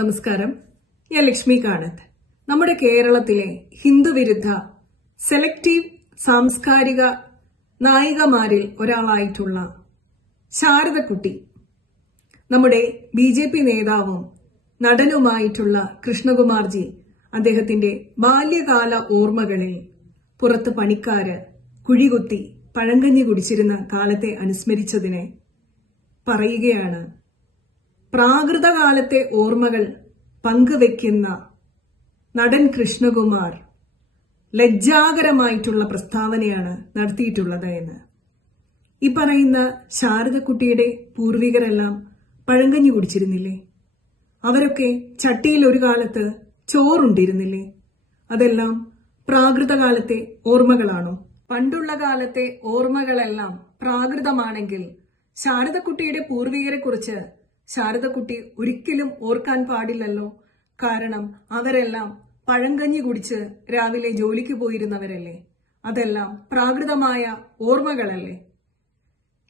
നമസ്കാരം. ഞാൻ ലക്ഷ്മി കാണത്ത്. നമ്മുടെ കേരളത്തിലെ ഹിന്ദുവിരുദ്ധ സെലക്റ്റീവ് സാംസ്കാരിക നായികമാരിൽ ഒരാളായിട്ടുള്ള ശാരദക്കുട്ടി നമ്മുടെ ബി ജെ പി നേതാവും നടനുമായിട്ടുള്ള കൃഷ്ണകുമാർജി അദ്ദേഹത്തിന്റെ ബാല്യകാല ഓർമ്മകളിൽ പുറത്ത് പണിക്കാര് കുഴികുത്തി പഴങ്കഞ്ഞി കുടിച്ചിരുന്ന കാലത്തെ അനുസ്മരിച്ചതിനെ പറയുകയാണ് പ്രാകൃതകാലത്തെ ഓർമ്മകൾ പങ്കുവെക്കുന്ന നടൻ കൃഷ്ണകുമാർ ലജ്ജാകരമായിട്ടുള്ള പ്രസ്താവനയാണ് നടത്തിയിട്ടുള്ളത് എന്ന്. ഈ പറയുന്ന ശാരദക്കുട്ടിയുടെ പൂർവികരെല്ലാം പഴങ്കഞ്ഞി കുടിച്ചിരുന്നില്ലേ? അവരൊക്കെ ചട്ടിയിൽ ഒരു കാലത്ത് ചോറുണ്ടിരുന്നില്ലേ? അതെല്ലാം പ്രാകൃതകാലത്തെ ഓർമ്മകളാണോ? പണ്ടുള്ള കാലത്തെ ഓർമ്മകളെല്ലാം പ്രാകൃതമാണെങ്കിൽ ശാരദക്കുട്ടിയുടെ പൂർവികരെ കുറിച്ച് ശാരദക്കുട്ടി ഒരിക്കലും ഓർക്കാൻ പാടില്ലല്ലോ. കാരണം അവരെല്ലാം പഴങ്കഞ്ഞി കുടിച്ച് രാവിലെ ജോലിക്ക് പോയിരുന്നവരല്ലേ. അതെല്ലാം പ്രാകൃതമായ ഓർമ്മകളല്ലേ.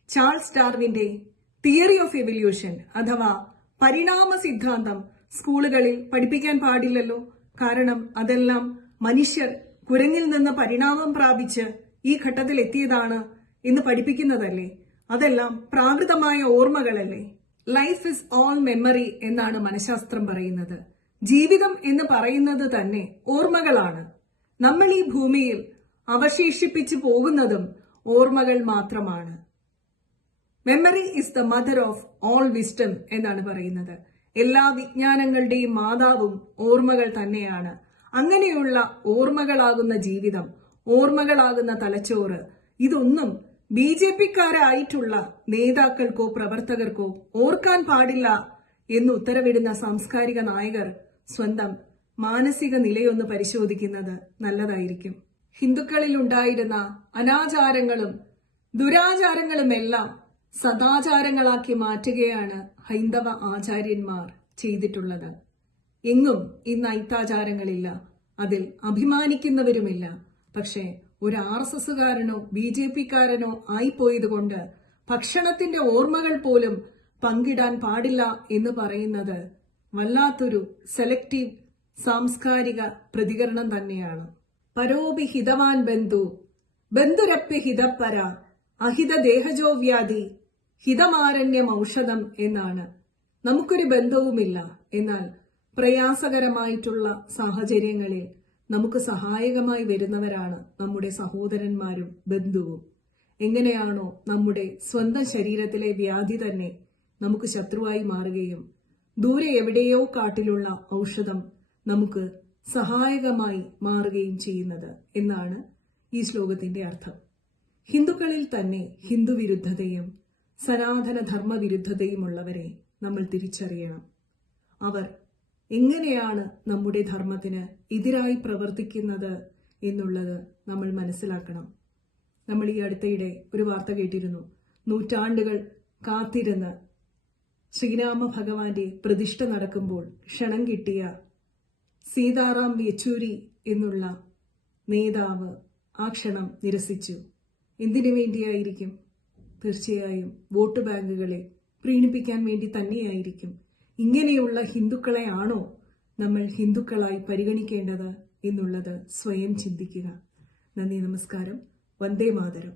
ചാൾസ് ഡാർവിന്റെ തിയറി ഓഫ് എവല്യൂഷൻ അഥവാ പരിണാമ സിദ്ധാന്തം സ്കൂളുകളിൽ പഠിപ്പിക്കാൻ പാടില്ലല്ലോ. കാരണം അതെല്ലാം മനുഷ്യർ കുരങ്ങിൽ നിന്ന് പരിണാമം പ്രാപിച്ച് ഈ ഘട്ടത്തിൽ എത്തിയതാണ് എന്ന് പഠിപ്പിക്കുന്നതല്ലേ. അതെല്ലാം പ്രാകൃതമായ ഓർമ്മകളല്ലേ. ലൈഫ് ഇസ് ഓൾ മെമ്മറി എന്നാണ് മനഃശാസ്ത്രം പറയുന്നത്. ജീവിതം എന്ന് പറയുന്നത് തന്നെ ഓർമ്മകളാണ്. നമ്മൾ ഈ ഭൂമിയിൽ അവശേഷിപ്പിച്ചു പോകുന്നതും ഓർമ്മകൾ മാത്രമാണ്. Memory is the mother of all wisdom എന്നാണ് പറയുന്നത്. എല്ലാ വിജ്ഞാനങ്ങളുടെയും മാതാവും ഓർമ്മകൾ തന്നെയാണ്. അങ്ങനെയുള്ള ഓർമ്മകളാകുന്ന ജീവിതം ഓർമ്മകളാകുന്ന തലച്ചോറ് ഇതൊന്നും ബി ജെ പിക്കാരായിട്ടുള്ള നേതാക്കൾക്കോ പ്രവർത്തകർക്കോ ഓർക്കാൻ പാടില്ല എന്ന് ഉത്തരവിടുന്ന സാംസ്കാരിക നായകർ സ്വന്തം മാനസിക നിലയൊന്ന് പരിശോധിക്കുന്നത് നല്ലതായിരിക്കും. ഹിന്ദുക്കളിൽ ഉണ്ടായിരുന്ന അനാചാരങ്ങളും ദുരാചാരങ്ങളുമെല്ലാം സദാചാരങ്ങളാക്കി മാറ്റുകയാണ് ഹൈന്ദവ ആചാര്യന്മാർ ചെയ്തിട്ടുള്ളത്. എങ്ങും ഇന്ന് ഐത്താചാരങ്ങളില്ല അതിൽ അഭിമാനിക്കുന്നവരുമില്ല. പക്ഷേ ഒരു ആർ എസ് എസ്സുകാരനോ ബി ജെ പിക്കാരനോ ആയിപ്പോയതുകൊണ്ട് ഭക്ഷണത്തിന്റെ ഓർമ്മകൾ പോലും പങ്കിടാൻ പാടില്ല എന്ന് പറയുന്നത് വല്ലാത്തൊരു സെലക്റ്റീവ് സാംസ്കാരിക പ്രതികരണം തന്നെയാണ്. പരോപി ഹിതവാൻ ബന്ധു ബന്ധുരപ്പി ഹിതപ്പര അഹിത ദേഹജോ വ്യാധി ഹിതമാരണ്യം ഔഷധം എന്നാണ്. നമുക്കൊരു ബന്ധവുമില്ല. എന്നാൽ പ്രയാസകരമായിട്ടുള്ള സാഹചര്യങ്ങളിൽ നമുക്ക് സഹായകമായി വരുന്നവരാണ് നമ്മുടെ സഹോദരന്മാരും ബന്ധുവും. എങ്ങനെയാണോ നമ്മുടെ സ്വന്തം ശരീരത്തിലെ വ്യാധി തന്നെ നമുക്ക് ശത്രുവായി മാറുകയും ദൂരെ എവിടെയോ കാട്ടിലുള്ള ഔഷധം നമുക്ക് സഹായകമായി മാറുകയും ചെയ്യുന്നത് എന്നാണ് ഈ ശ്ലോകത്തിന്റെ അർത്ഥം. ഹിന്ദുക്കളിൽ തന്നെ ഹിന്ദു വിരുദ്ധതയും സനാതന ധർമ്മ വിരുദ്ധതയുമുള്ളവരെ നമ്മൾ തിരിച്ചറിയണം. അവർ എങ്ങനെയാണ് നമ്മുടെ ധർമ്മത്തിന് എതിരായി പ്രവർത്തിക്കുന്നത് എന്നുള്ളത് നമ്മൾ മനസ്സിലാക്കണം. നമ്മൾ ഈ അടുത്തയിടെ ഒരു വാർത്ത കേട്ടിരുന്നു. നൂറ്റാണ്ടുകൾ കാത്തിരുന്ന് ശ്രീരാമ ഭഗവാന്റെ പ്രതിഷ്ഠ നടക്കുമ്പോൾ ക്ഷണം കിട്ടിയ സീതാറാം യെച്ചൂരി എന്നുള്ള നേതാവ് ആ ക്ഷണം നിരസിച്ചു. എന്തിനു വേണ്ടിയായിരിക്കും? തീർച്ചയായും വോട്ട് ബാങ്കുകളെ പ്രീണിപ്പിക്കാൻ വേണ്ടി തന്നെയായിരിക്കും. ഇങ്ങനെയുള്ള ഹിന്ദുക്കളെയാണോ നമ്മൾ ഹിന്ദുക്കളായി പരിഗണിക്കേണ്ടത് എന്നുള്ളത് സ്വയം ചിന്തിക്കുക. നന്ദി നമസ്കാരം. വന്ദേ മാതരം.